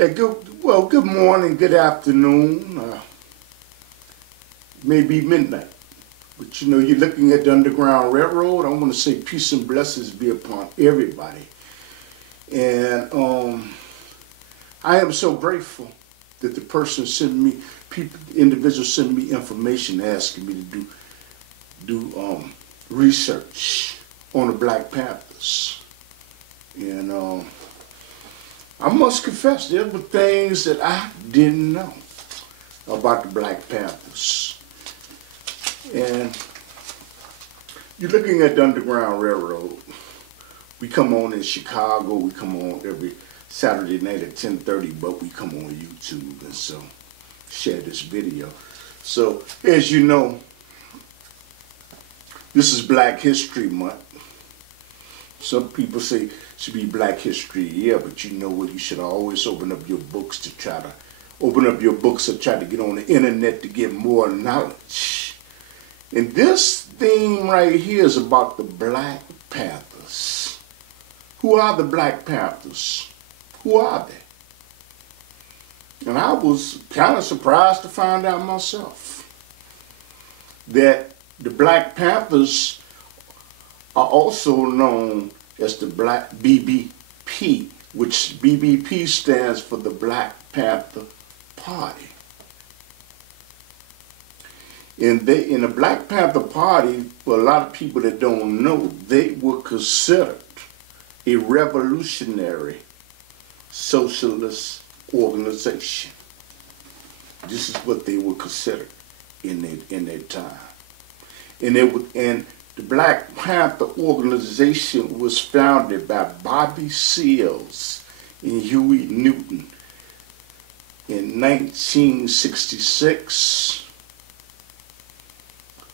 Yeah, good morning, good afternoon, maybe midnight. But you know, you're looking at the Underground Railroad. I want to say peace and blessings be upon everybody. And I am so grateful that the person sent me, individuals sent me information asking me to do research on the Black Panthers. And I must confess, there were things that I didn't know about the Black Panthers. And you're looking at the Underground Railroad. We come on in Chicago, we come on every Saturday night at 10:30, but we come on YouTube and so share this video. So as you know, this is Black History Month. Some people say it should be Black History Year, but you know what? You should always open up your books to try to get on the internet to get more knowledge. And this theme right here is about the Black Panthers. Who are the Black Panthers? Who are they? And I was kind of surprised to find out myself that the Black Panthers are also known as the Black BBP, which BBP stands for the Black Panther Party. And in the Black Panther Party, for a lot of people that don't know, they were considered a revolutionary socialist organization. This is what they were considered in their time. And the Black Panther organization was founded by Bobby Seals and Huey Newton in 1966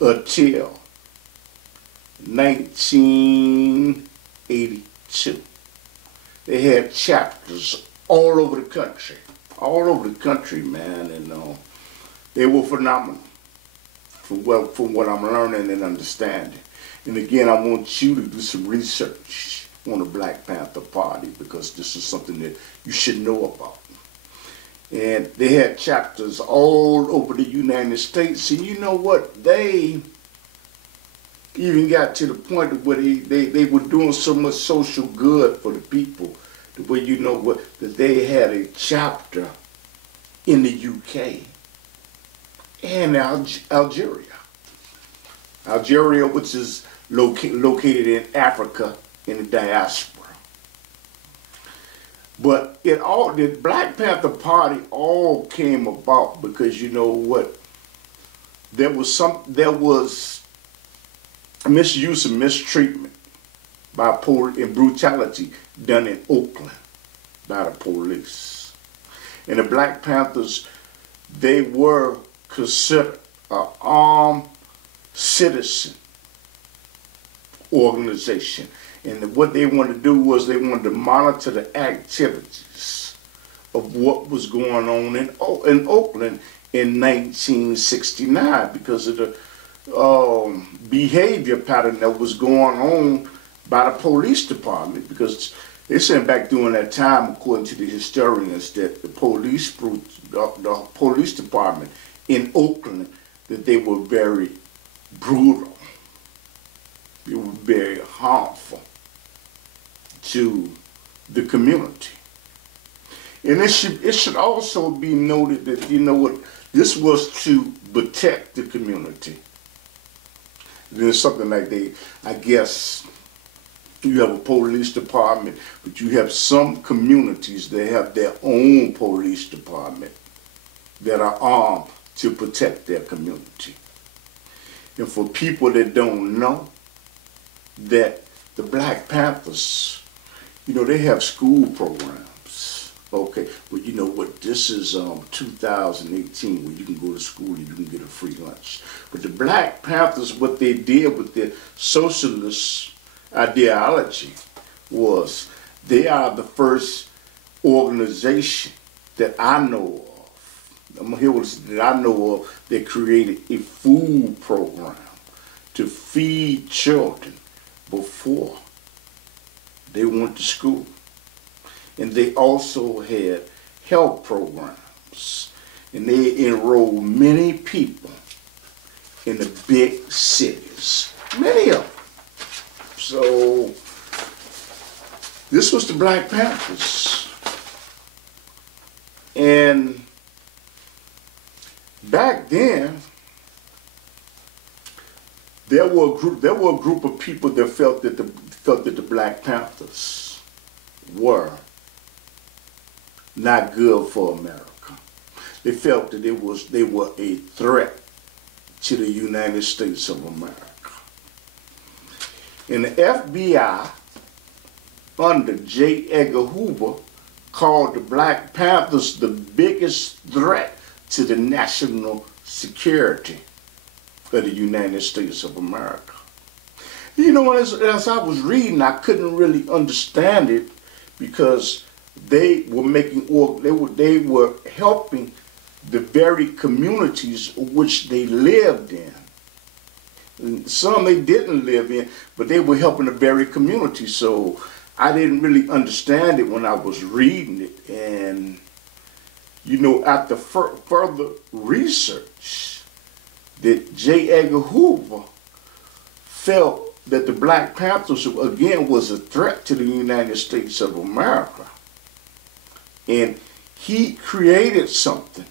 until 1982. They had chapters all over the country, man, and they were phenomenal from what I'm learning and understanding. And again, I want you to do some research on the Black Panther Party because this is something that you should know about. And they had chapters all over the United States, and you know what? They even got to the point of where they were doing so much social good for the people, the way you know what, that they had a chapter in the UK and Algeria, which is located in Africa in the diaspora. But the Black Panther Party all came about because you know what, there was misuse and mistreatment and brutality done in Oakland by the police. And the Black Panthers, they were considered an armed citizen organization. And what they wanted to do was they wanted to monitor the activities of what was going on in Oakland in 1969 because of the behavior pattern that was going on by the police department, because they said back during that time, according to the historians, that the police department in Oakland, that they were very brutal. They were very harmful to the community. And it should also be noted that, you know what, this was to protect the community. There's something like I guess, you have a police department, but you have some communities that have their own police department that are armed to protect their community. And for people that don't know, that the Black Panthers, you know, they have school programs. Okay, well, you know what, this is 2018 where you can go to school and you can get a free lunch. But the Black Panthers, what they did with their socialist ideology was they are the first organization that I know of, that I know of, that created a food program to feed children before they went to school. And they also had health programs, and they enrolled many people in the big cities, many of them. So this was the Black Panthers. And back then, there were a group of people that felt that the Black Panthers were not good for America. They felt that they were a threat to the United States of America. And the FBI, under J. Edgar Hoover, called the Black Panthers the biggest threat to the national security of the United States of America. You know, as I was reading, I couldn't really understand it because they were helping the very communities which they lived in. And some they didn't live in, but they were helping the very community. So I didn't really understand it when I was reading it. And, you know, after further research, that J. Edgar Hoover felt that the Black Panthers, again, was a threat to the United States of America. And he created something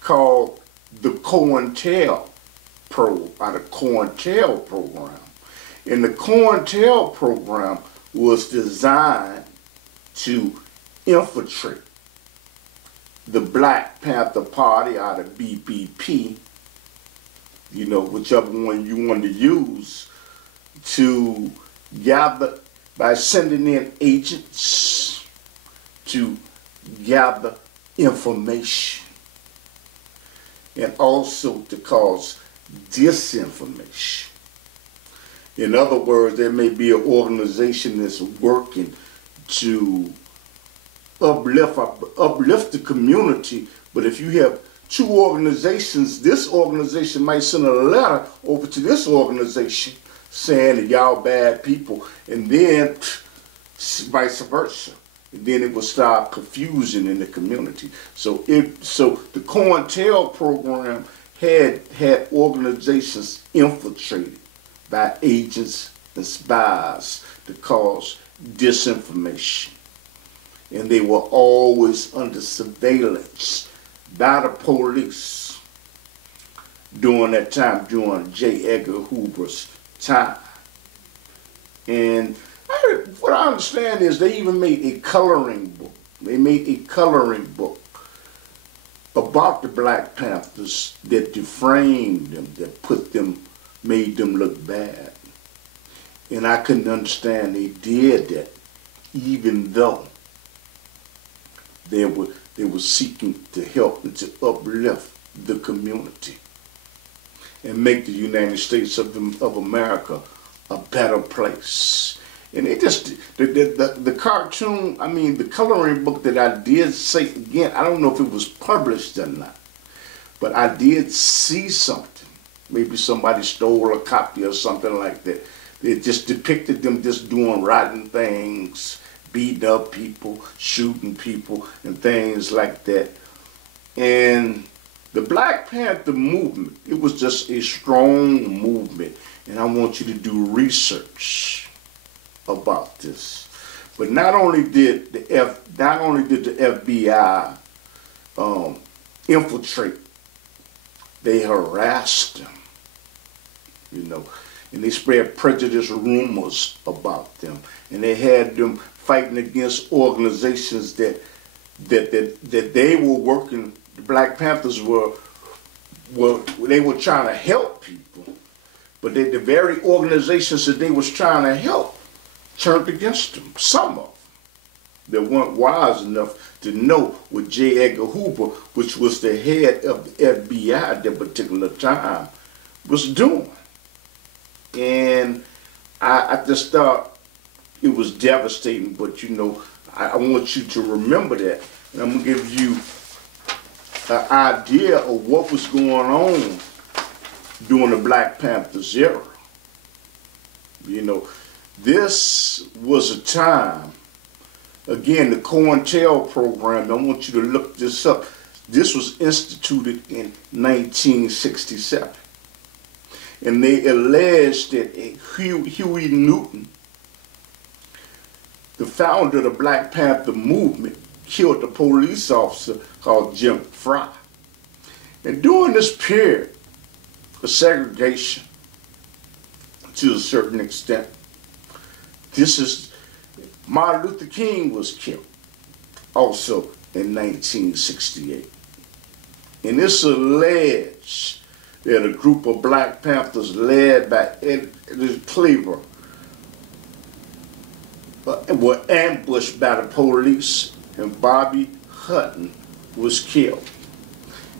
called the COINTEL program. And the COINTEL program was designed to infiltrate the Black Panther Party, or the BPP, you know, whichever one you want to use, to gather, by sending in agents to gather information, and also to cause disinformation. In other words, there may be an organization that's working to uplift the community, but if you have two organizations, this organization might send a letter over to this organization saying that y'all bad people, and then vice versa. And then it will start confusion in the community. So the COINTEL program had organizations infiltrated by agents and spies to cause disinformation. And they were always under surveillance by the police during that time, during J. Edgar Hoover's time. And what I understand is they even made a coloring book. They made a coloring book about the Black Panthers that defamed them, that made them look bad. And I couldn't understand they did that, even though they were seeking to help and to uplift the community and make the United States of America a better place. And it just, the cartoon, I mean, the coloring book that I did say, again, I don't know if it was published or not, but I did see something. Maybe somebody stole a copy or something like that. It just depicted them just doing rotten things, beating up people, shooting people, and things like that. And the Black Panther movement, it was just a strong movement. And I want you to do research about this. But not only did the FBI infiltrate, they harassed them, you know, and they spread prejudice rumors about them, and they had them fighting against organizations that they were working. The Black Panthers were trying to help people, but the very organizations that they was trying to help turned against them. Some of them that weren't wise enough to know what J. Edgar Hoover, which was the head of the FBI at that particular time, was doing. And I just thought it was devastating, but you know, I want you to remember that. And I'm going to give you an idea of what was going on during the Black Panthers era. You know, this was a time Again, the COINTEL program, I want you to look this up. This was instituted in 1967. And they alleged that Huey Newton, the founder of the Black Panther movement, killed a police officer called Jim Fry. And during this period of segregation, to a certain extent, Martin Luther King was killed also in 1968. And it's alleged that a group of Black Panthers led by Edward Cleaver were ambushed by the police, and Bobby Hutton was killed.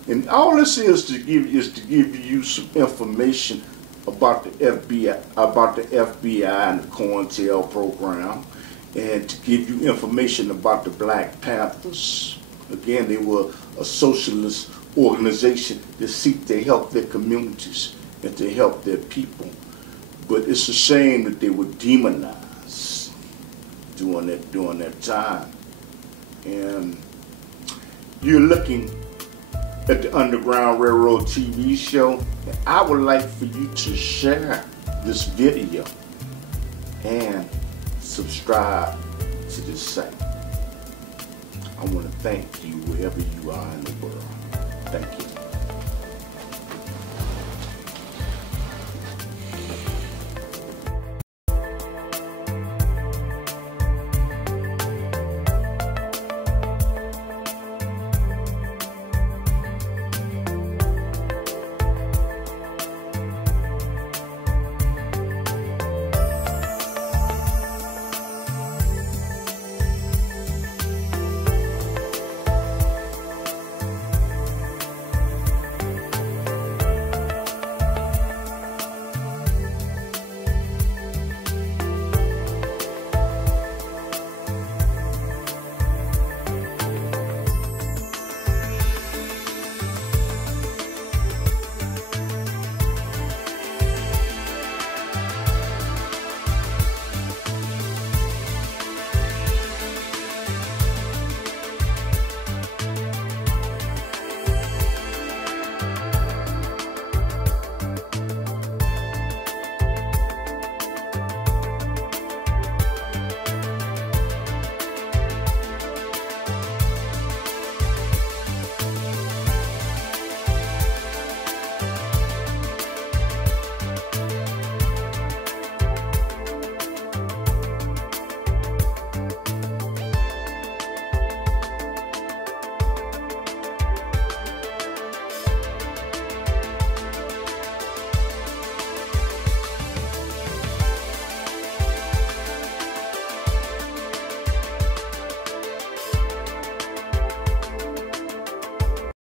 And all this is to give you some information about the FBI and the COINTEL program, and to give you information about the Black Panthers. Again, they were a socialist organization that seek to help their communities and to help their people. But it's a shame that they were demonized during that time. And you're looking at the Underground Railroad TV show, and I would like for you to share this video and subscribe to this site. I want to thank you wherever you are in the world. Thank you.